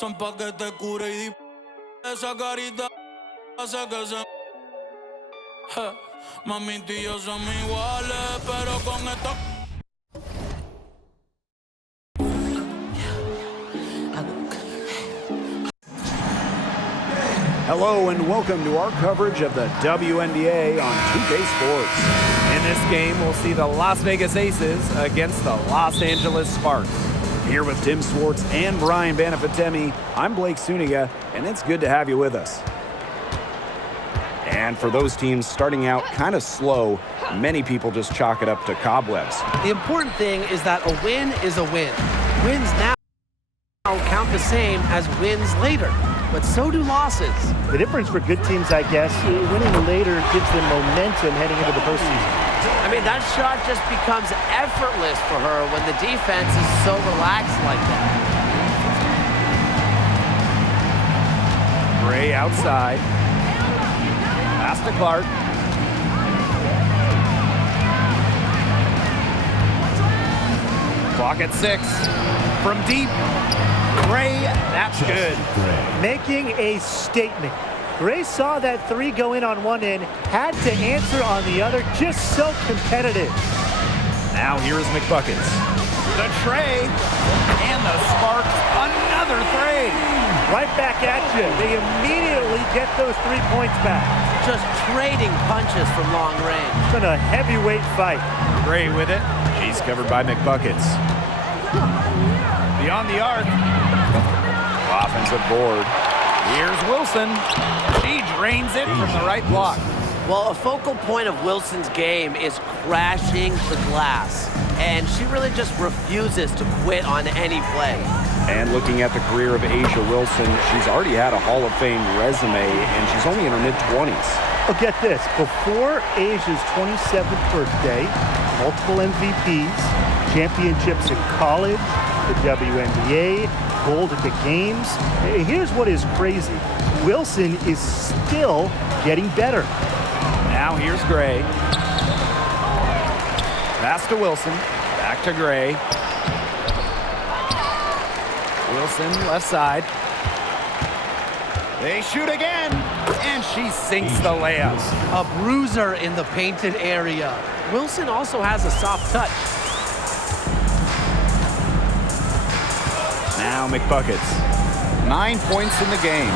son pa' que te cure y esa carita hace que se... Mami, tú y yo somos iguales, pero con esto... Hello and welcome to our coverage of the WNBA on 2K Sports. In this game, we'll see the Las Vegas Aces against the Los Angeles Sparks. Here with Tim Swartz and Brian Banafitemi, I'm Blake Suniga, and it's good to have you with us. And for those teams starting out kind of slow, many people just chalk it up to cobwebs. The important thing is that a win is a win. Wins now count the same as wins later, but so do losses. The difference for good teams, I guess, winning later gives them momentum heading into the postseason. I mean, that shot just becomes effortless for her when the defense is so relaxed like that. Gray outside. Pass to Clark. Clock at 6. From deep. Gray, that's good. Making a statement. Gray saw that three go in on one end, had to answer on the other, just so competitive. Now here's McBuckets. The tray, and the Sparks, another three. Right back at you. They immediately get those 3 points back. Just trading punches from long range. It's been a heavyweight fight. Gray with it. She's covered by McBuckets. Beyond the arc. Offensive board. Here's Wilson. She drains it from the right block. Well, a focal point of Wilson's game is crashing the glass, and she really just refuses to quit on any play. And looking at the career of A'ja Wilson, she's already had a Hall of Fame resume, and she's only in her mid-20s. Well, get this. Before A'ja's 27th birthday, multiple MVPs, championships in college, the WNBA, gold at the games. Here's what is crazy. Wilson is still getting better. Now here's Gray. Pass to Wilson. Back to Gray. Wilson left side. They shoot again, and she sinks the layup. A bruiser in the painted area. Wilson also has a soft touch. Now McBuckets. 9 points in the game.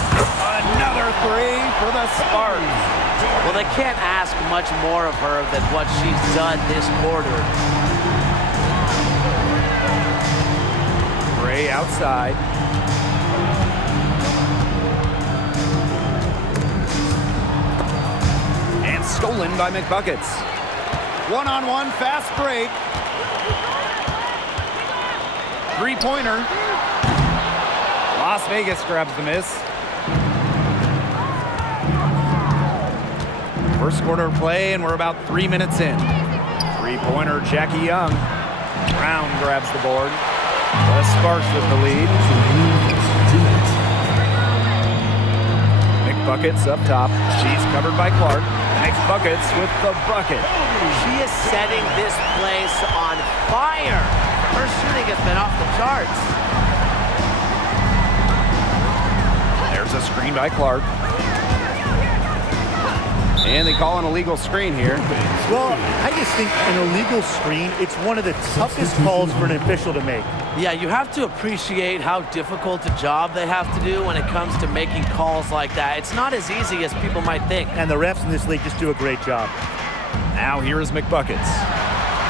Another three for the Sparks. Well, they can't ask much more of her than what she's done this quarter. Gray outside. And stolen by McBuckets. One-on-one fast break. Three-pointer. Las Vegas grabs the miss. First quarter play, and we're about 3 minutes in. Three-pointer, Jackie Young. Brown grabs the board. The Sparks with the lead. McBuckets up top. She's covered by Clark. McBuckets with the bucket. She is setting this place on fire. Her shooting has been off the charts. There's a screen by Clark. And they call an illegal screen here. Well, I just think an illegal screen, it's one of the toughest calls for an official to make. Yeah, you have to appreciate how difficult a job they have to do when it comes to making calls like that. It's not as easy as people might think. And the refs in this league just do a great job. Now here is McBuckets.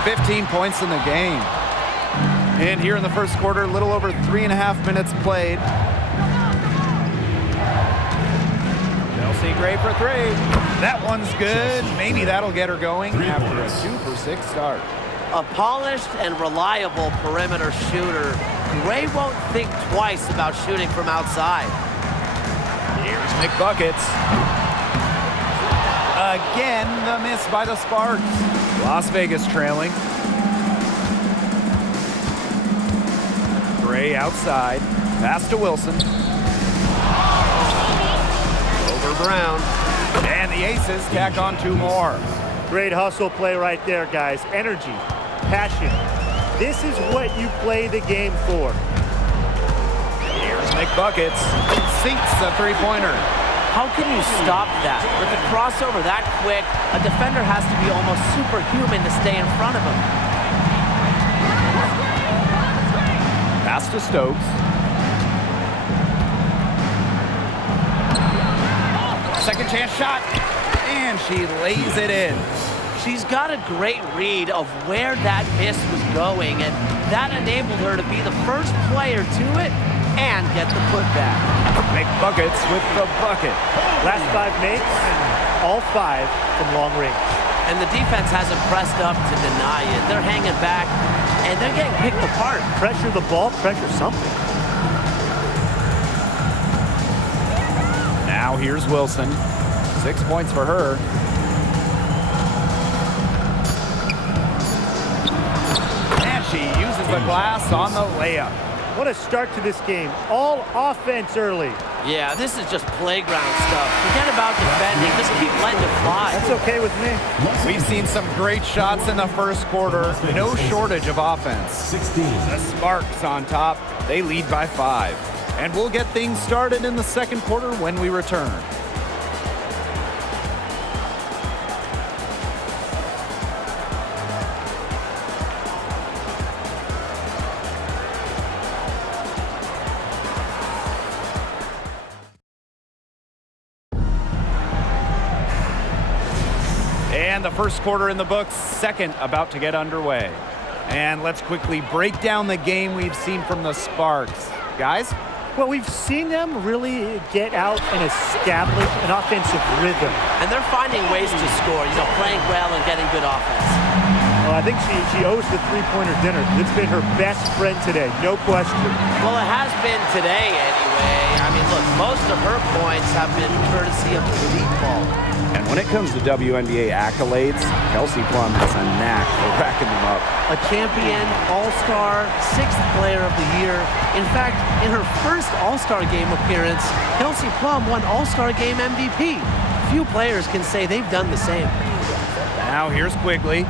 15 points in the game. And here in the first quarter, a little over 3.5 minutes played. Chelsea Gray for three. That one's good. Maybe that'll get her going after a 2-for-6 start. A polished and reliable perimeter shooter, Gray won't think twice about shooting from outside. Here's McBuckets. Again, the miss by the Sparks. Las Vegas trailing. Gray outside. Pass to Wilson. Over Brown. And the Aces tack on 2 more. Great hustle play right there, guys. Energy, passion. This is what you play the game for. Here's McBuckets sinks the three-pointer. How can you stop that? With a crossover that quick, a defender has to be almost superhuman to stay in front of him. Pass to Stokes. Second chance shot, and she lays it in. She's got a great read of where that miss was going, and that enabled her to be the first player to it and get the putback. McBuckets with the bucket. Last 5 makes, all 5 from long range. And the defense hasn't pressed up to deny it. They're hanging back, and they're getting picked apart. Pressure the ball, pressure something. Now here's Wilson. 6 points for her. And she uses the glass on the layup. What a start to this game. All offense early. Yeah, this is just playground stuff. Forget about defending. Just keep letting it fly. That's okay with me. We've seen some great shots in the first quarter. No shortage of offense. The Sparks on top. They lead by 5. And we'll get things started in the second quarter when we return. And the first quarter in the books, second about to get underway. And let's quickly break down the game we've seen from the Sparks. Guys? Well, we've seen them really get out and establish an offensive rhythm. And they're finding ways to score, playing well and getting good offense. Well, I think she owes the three-pointer dinner. It's been her best friend today, no question. Well, it has been today anyway. I mean, look, most of her points have been courtesy of the deep ball. And when it comes to WNBA accolades, Kelsey Plum has a knack for racking them up. A champion, all-star, 6th player of the year. In fact, in her first all-star game appearance, Kelsey Plum won all-star game MVP. Few players can say they've done the same. Now here's Quigley.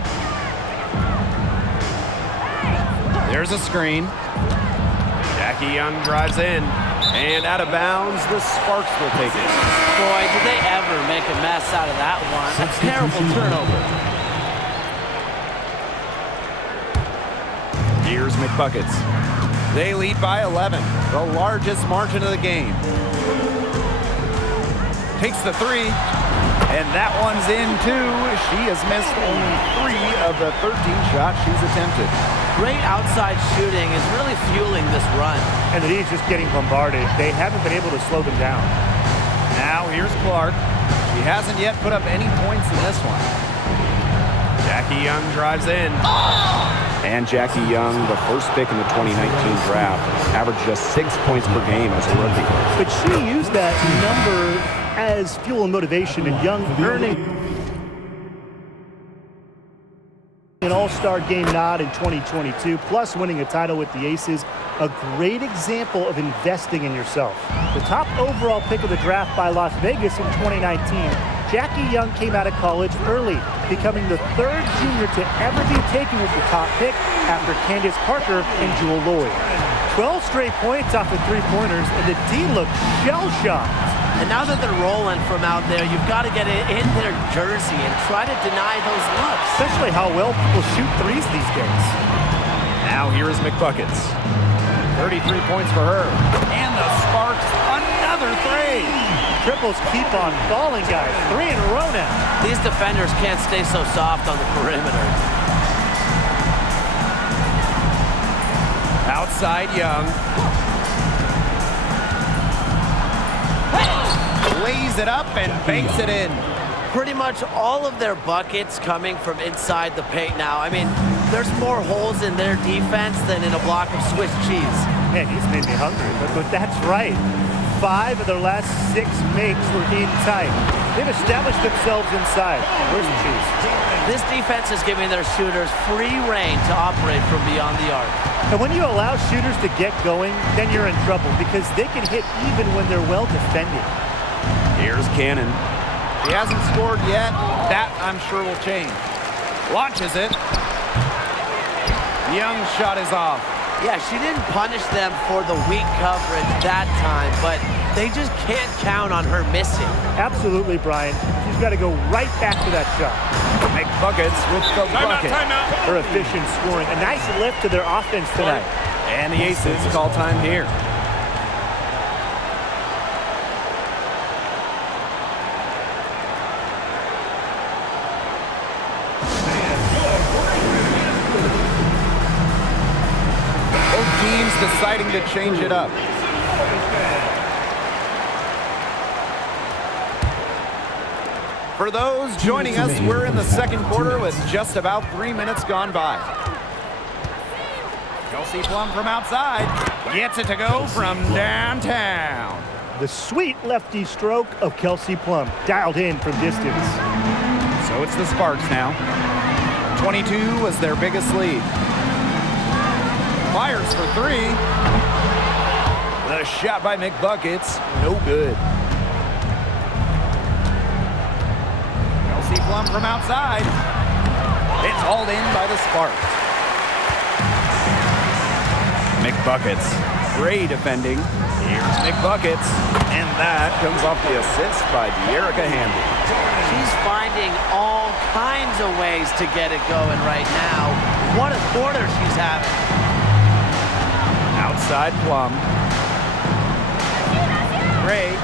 There's a screen. Jackie Young drives in. And out of bounds, the Sparks will take it. Boy, did they ever make a mess out of that one. A terrible turnover. Here's McBuckets. They lead by 11, the largest margin of the game. Takes the 3, and that one's in too. She has missed only 3 of the 13 shots she's attempted. Great outside shooting is really fueling this run. And the D's just getting bombarded. They haven't been able to slow them down. Now here's Clark. She hasn't yet put up any points in this one. Jackie Young drives in. And Jackie Young, the first pick in the 2019 draft, averaged just 6 points per game as a rookie. But she used that number as fuel and motivation, and Young earning an all-star game nod in 2022, plus winning a title with the Aces. A great example of investing in yourself. The top overall pick of the draft by Las Vegas in 2019, Jackie Young came out of college early, becoming the 3rd junior to ever be taken with the top pick after Candace Parker and Jewel Lloyd. 12 straight points off of three-pointers, and the D looked shell-shocked. And now that they're rolling from out there, you've got to get it in their jersey and try to deny those looks. Especially how well people shoot threes these days. Now here is McBuckets. 33 points for her. And the Sparks, another 3. Triples keep on falling, guys. 3 in a row now. These defenders can't stay so soft on the perimeter. Outside Young. Lays it up and banks it in. Pretty much all of their buckets coming from inside the paint now. I mean, there's more holes in their defense than in a block of Swiss cheese. Man, he's made me hungry, but that's right. 5 of their last 6 makes were in tight. They've established themselves inside. Where's the cheese? This defense is giving their shooters free reign to operate from beyond the arc. And when you allow shooters to get going, then you're in trouble because they can hit even when they're well defended. Here's Cannon. He hasn't scored yet. That, I'm sure, will change. Launches it. Young's shot is off. Yeah, she didn't punish them for the weak coverage that time, but they just can't count on her missing. Absolutely, Brian. She's got to go right back to that shot. Make buckets with the bucket. Her efficient scoring. A nice lift to their offense tonight. And the Aces call time here. Both teams deciding to change it up. For those joining us, we're in the second quarter with just about 3 minutes gone by. Kelsey Plum from outside gets it to go from downtown. The sweet lefty stroke of Kelsey Plum, dialed in from distance. So it's the Sparks now. 22 was their biggest lead. Fires for three. The shot by McBuckets, no good. Kelsey Plum from outside. It's hauled in by the Sparks. McBuckets, great defending. Here's McBuckets, and that comes off the assist by De'Erica Hamby. She's finding all kinds of ways to get it going right now. What a quarter she's having. Outside Plum. Gray.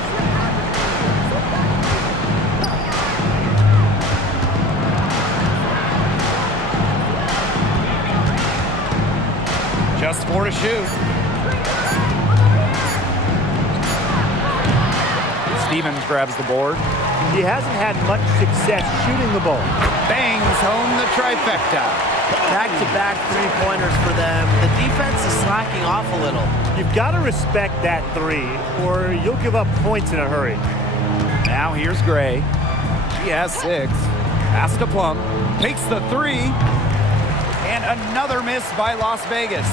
Just 4 to shoot. Stevens grabs the board. He hasn't had much success shooting the ball. Bangs home the trifecta. Back-to-back three-pointers for them. The defense is slacking off a little. You've got to respect that three, or you'll give up points in a hurry. Now here's Gray. She has 6. Pass to Plum. Takes the 3. And another miss by Las Vegas.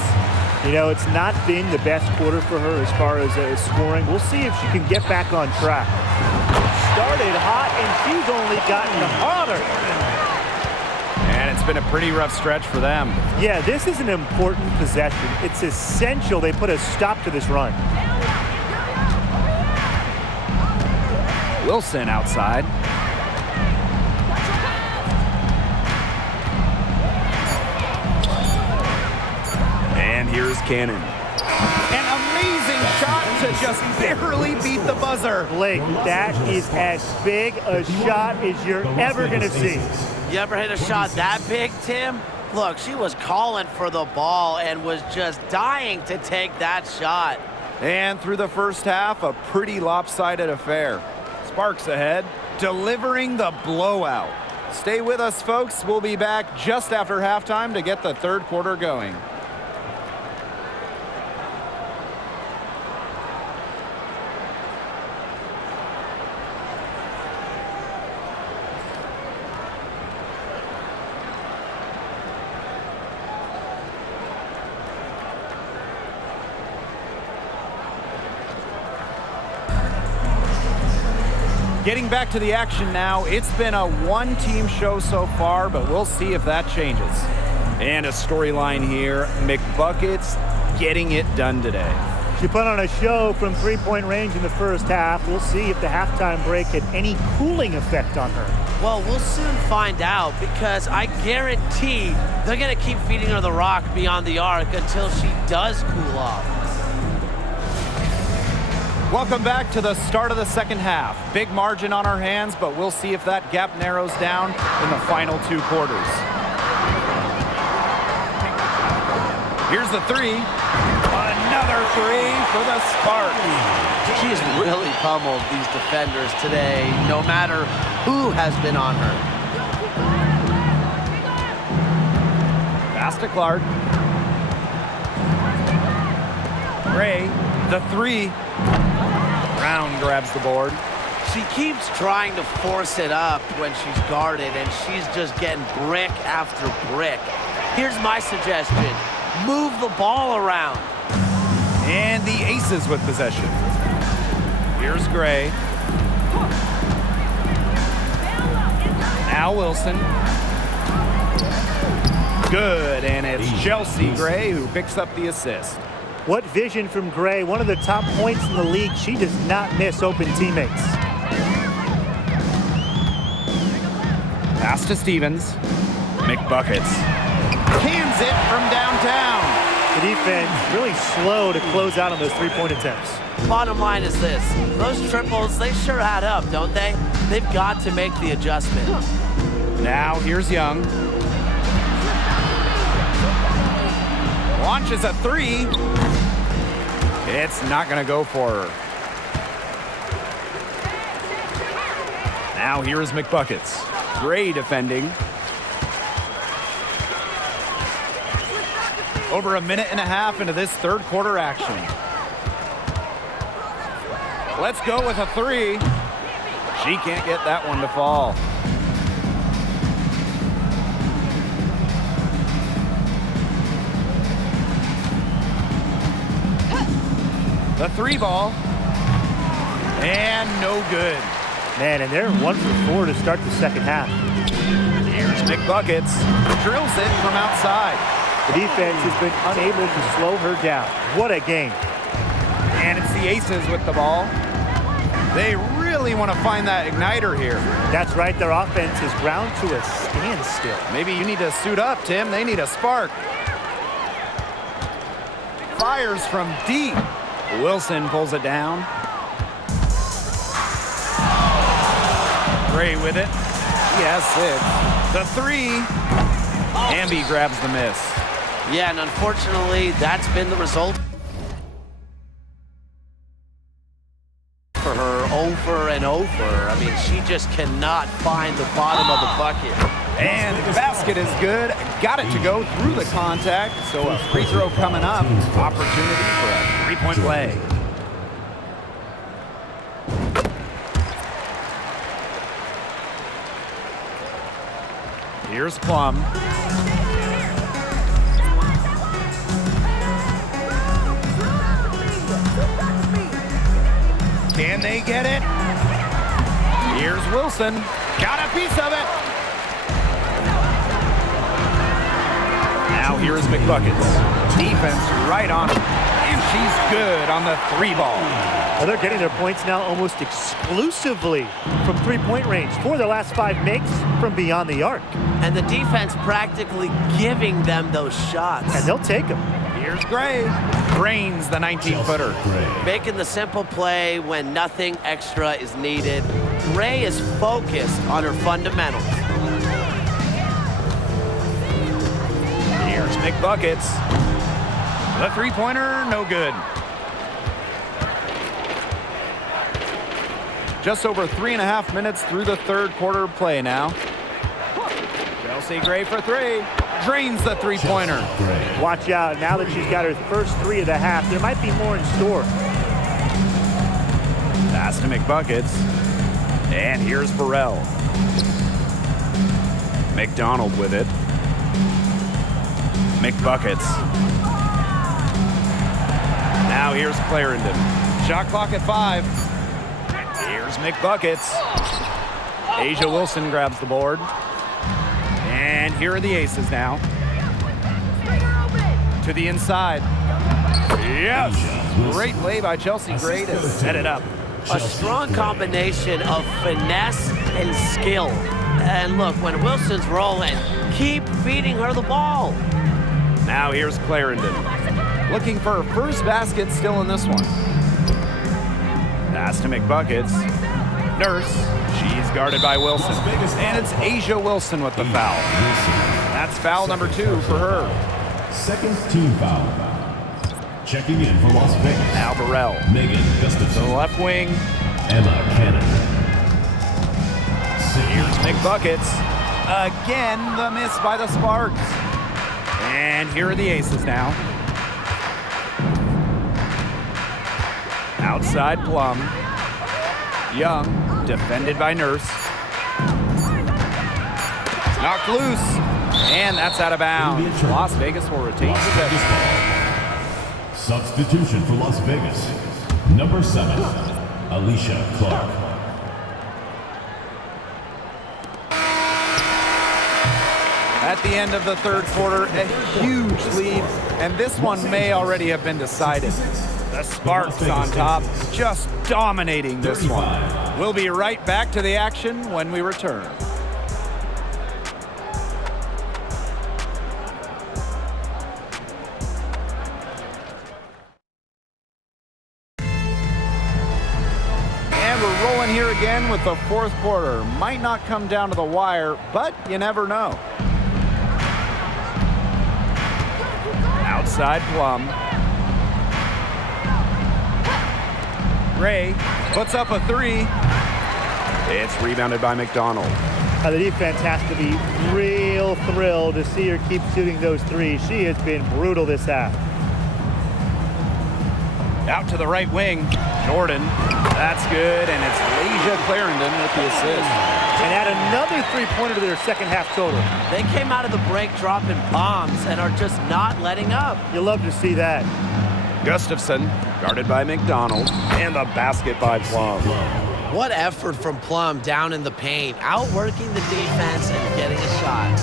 You know, it's not been the best quarter for her as far as scoring. We'll see if she can get back on track. Started hot, and she's only gotten hotter. And it's been a pretty rough stretch for them. Yeah, this is an important possession. It's essential they put a stop to this run. Wilson outside. And here's Cannon. An amazing shot to just barely beat the buzzer. Blake, that is as big a shot as you're ever going to see. You ever hit a shot that big, Tim? Look, she was calling for the ball and was just dying to take that shot. And through the first half, a pretty lopsided affair. Sparks ahead, delivering the blowout. Stay with us, folks. We'll be back just after halftime to get the third quarter going. Getting back to the action now, it's been a one-team show so far, but we'll see if that changes. And a storyline here, McBuckets getting it done today. She put on a show from three-point range in the first half. We'll see if the halftime break had any cooling effect on her. Well, we'll soon find out, because I guarantee they're going to keep feeding her the rock beyond the arc until she does cool off. Welcome back to the start of the second half. Big margin on our hands, but we'll see if that gap narrows down in the final 2 quarters. Here's the 3. Another 3 for the Sparks. She's really pummeled these defenders today, no matter who has been on her. Pass to Clark. Gray, the 3. Brown grabs the board. She keeps trying to force it up when she's guarded, and she's just getting brick after brick. Here's my suggestion. Move the ball around. And the Aces with possession. Here's Gray. Now Wilson. Good, and it's Chelsea Gray who picks up the assist. What vision from Gray, one of the top points in the league. She does not miss open teammates. Pass to Stevens. McBuckets cans it from downtown. The defense really slow to close out on those three-point attempts. Bottom line is this. Those triples, they sure add up, don't they? They've got to make the adjustment. Now here's Young. Launches a three. It's not going to go for her. Now here is McBuckets. Gray defending. Over a minute and a half into this third quarter action. Let's go with a three. She can't get that one to fall. The three ball. And no good. Man, and they're 1 for 4 to start the second half. Here's McBuckets. Drills it from outside. The defense has been unable to slow her down. What a game. And it's the Aces with the ball. They really want to find that igniter here. That's right, their offense is ground to a standstill. Maybe you need to suit up, Tim. They need a spark. Fires from deep. Wilson pulls it down. Gray with it. He has 6. The three. Amby grabs the miss. Yeah, and unfortunately, that's been the result for her over and over. I mean, she just cannot find the bottom of the bucket. And the basket is good. Got it to go through the contact. So a free throw coming up. Opportunity for a three-point play. Here's Plum. Can they get it? Here's Wilson. Got a piece of it. Now here's McBuckets. Defense right on it. And she's good on the three ball. Well, they're getting their points now almost exclusively from three-point range. 4 of their last 5 makes from beyond the arc. And the defense practically giving them those shots. And they'll take them. Here's Gray. Drains the 19-footer. Making the simple play when nothing extra is needed. Gray is focused on her fundamentals. Here's McBuckets. The three-pointer, no good. Just over 3.5 minutes through the third quarter play now. Chelsea Gray for 3. Drains the three-pointer. Watch out. Now that she's got her first 3 of the half, there might be more in store. Pass to McBuckets. And here's Burrell. McDonald with it. McBuckets. Now here's Clarendon. Shot clock at 5. Here's McBuckets. A'ja Wilson grabs the board. And here are the Aces now. To the inside. Yes! Great play by Chelsea Gray to set it up. A strong combination of finesse and skill. And look, when Wilson's rolling, keep feeding her the ball. Now here's Clarendon. Looking for her first basket still in this one. Pass to McBuckets. Nurse. She's guarded by Wilson. And it's A'ja Wilson with the foul. That's foul number 2 for her. Second team foul. Checking in for Las Vegas. Now Burrell. Megan To Gustafson. the left wing. Emma Cannon. Here's McBuckets. Again, the miss by the Sparks. And here are the Aces now. Outside Plum. Young, defended by Nurse. Knocked loose. And that's out of bounds. Las Vegas will retain possession. Substitution for Las Vegas. Number 7, Alicia Clark. At the end of the third quarter, a huge lead, and this one may already have been decided. The Sparks on top, just dominating this one. We'll be right back to the action when we return. And we're rolling here again with the fourth quarter. Might not come down to the wire, but you never know. Outside Plum. Gray puts up a three. It's rebounded by McDonald. The defense has to be real thrilled to see her keep shooting those threes. She has been brutal this half. Out to the right wing, Jordan. That's good, and it's Leisha Clarendon with the assist. And add another three-pointer to their second half total. They came out of the break dropping bombs and are just not letting up. You'll love to see that. Gustafson, guarded by McDonald, and the basket by Plum. What effort from Plum down in the paint, outworking the defense and getting a shot.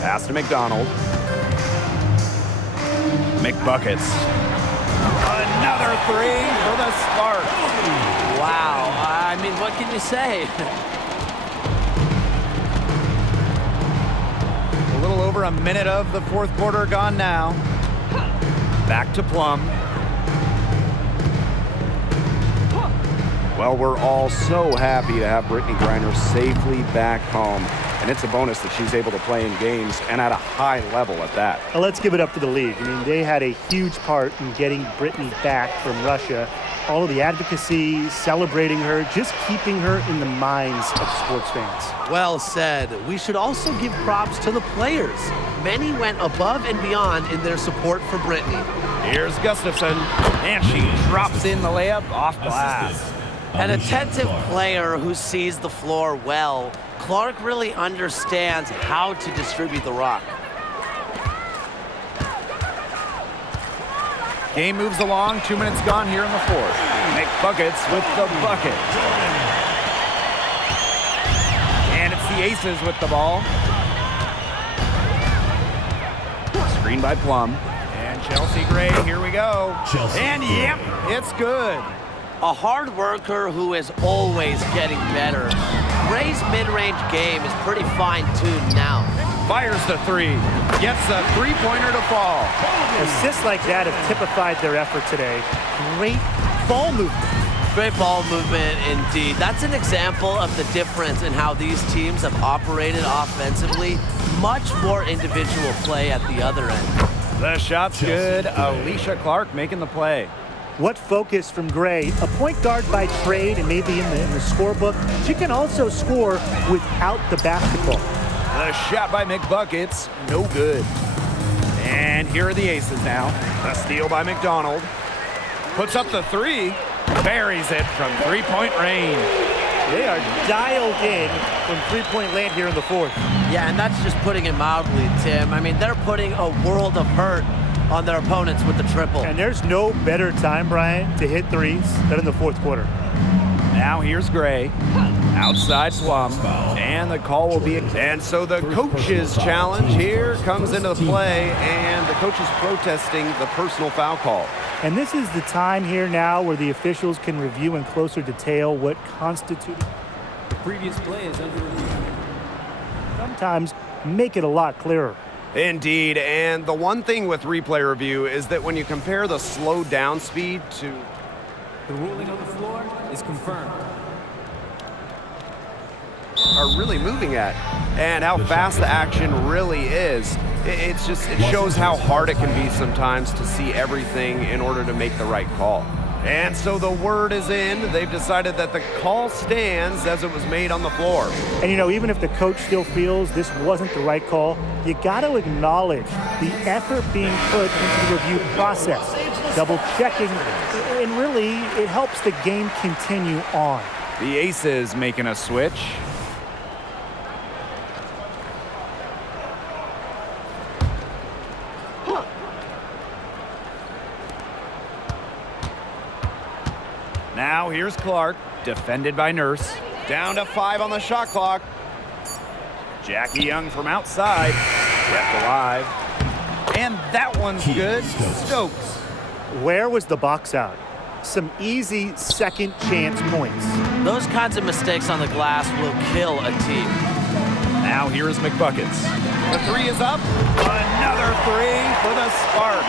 Pass to McDonald. McBuckets. Another three for the Sparks. Wow, I mean, what can you say? A little over a minute of the fourth quarter gone now. Back to Plum. Well, we're all so happy to have Brittney Griner safely back home. And it's a bonus that she's able to play in games and at a high level at that. Well, let's give it up to the league. I mean, they had a huge part in getting Brittney back from Russia. All of the advocacy, celebrating her, just keeping her in the minds of sports fans. Well said. We should also give props to the players. Many went above and beyond in their support for Brittney. Here's Gustafson, and she drops in the layup off glass. An attentive player who sees the floor well, Clark really understands how to distribute the rock. Game moves along, 2 minutes gone here in the fourth. McBuckets with the bucket. And it's the Aces with the ball. Screen by Plum. And Chelsea Gray, here we go. Chelsea. And yep, it's good. A hard worker who is always getting better. Gray's mid-range game is pretty fine-tuned now. Fires the three. Gets a three-pointer to fall. Assists like that have typified their effort today. Great ball movement. Great ball movement indeed. That's an example of the difference in how these teams have operated offensively. Much more individual play at the other end. The shot's good. Alicia Clark making the play. What focus from Gray, a point guard by trade and maybe in the scorebook. She can also score without the basketball. The shot by McBuckets, no good. And here are the Aces now. The steal by McDonald. Puts up the three, buries it from three-point range. They are dialed in from three-point land here in the fourth. Yeah, and that's just putting it mildly, Tim. I mean, they're putting a world of hurt on their opponents with the triple. And there's no better time, Brian, to hit threes than in the fourth quarter. Now here's Gray. Outside Plum. And the call will be... And so the coach's challenge here comes into play, and the coach is protesting the personal foul call. And this is the time here now where the officials can review in closer detail what constitutes... The previous play is under review. Sometimes make it a lot clearer. Indeed, and the one thing with replay review is that when you compare the slowed down speed to... The ruling on the floor is confirmed. are really moving at and how fast the action really is. It shows how hard it can be sometimes to see everything in order to make the right call. And so the word is in. They've decided that the call stands as it was made on the floor. And, you know, even if the coach still feels this wasn't the right call, you got to acknowledge the effort being put into the review process, double-checking, and really it helps the game continue on. The Aces making a switch. Now here's Clark, defended by Nurse. Down to 5 on the shot clock. Jackie Young from outside, kept alive. And that one's good. Stokes. Where was the box out? Some easy second chance points. Those kinds of mistakes on the glass will kill a team. Now here's McBuckets. The three is up. Another three for the Sparks.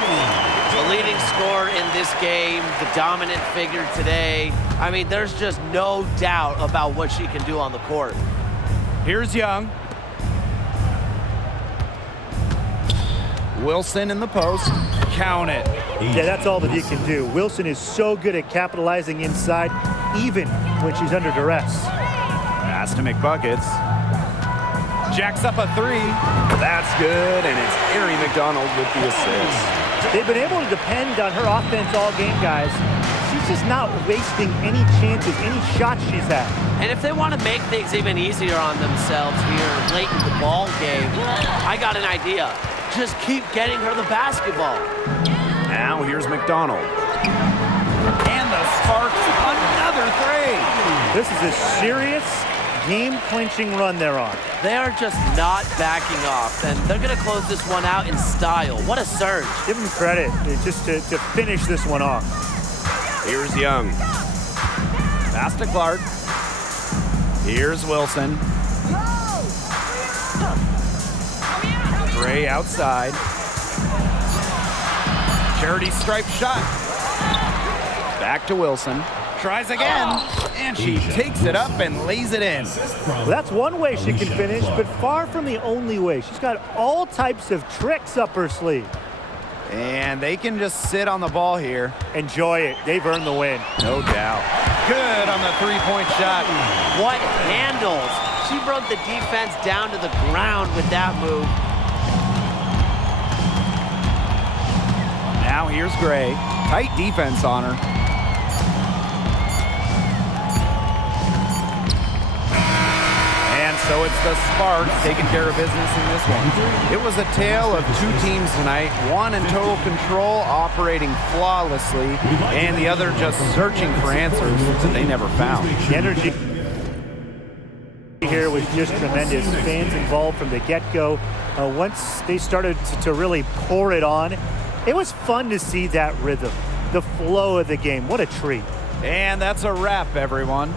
The leading scorer in this game, the dominant figure today. I mean, there's just no doubt about what she can do on the court. Here's Young. Wilson in the post. Count it. Yeah, that's all that he can do. Wilson is so good at capitalizing inside, even when she's under duress. Pass to McBuckets. Jacks up a three. That's good, and it's Erie McDonald with the assist. They've been able to depend on her offense all game, guys. She's just not wasting any chances, any shots she's had. And if they want to make things even easier on themselves here late in the ball game, I got an idea. Just keep getting her the basketball. Now here's McDonald. And the Sparks, another three. This is a serious game-clinching run they're on. They are just not backing off, and they're going to close this one out in style. What a surge. Give them credit just to finish this one off. Here's Young. Pass to Clark. Here's Wilson. Gray outside. Charity stripe shot. Back to Wilson. Tries again. And she takes it up and lays it in. Well, that's one way she can finish, but far from the only way. She's got all types of tricks up her sleeve. And they can just sit on the ball here. Enjoy it. They've earned the win. No doubt. Good on the three-point shot. What handles. She broke the defense down to the ground with that move. Now here's Gray. Tight defense on her. And so it's the Sparks taking care of business in this one. It was a tale of two teams tonight, one in total control, operating flawlessly, and the other just searching for answers that they never found. The energy here was just tremendous. Fans involved from the get-go. Once they started to really pour it on, it was fun to see that rhythm, the flow of the game. What a treat. And that's a wrap, everyone.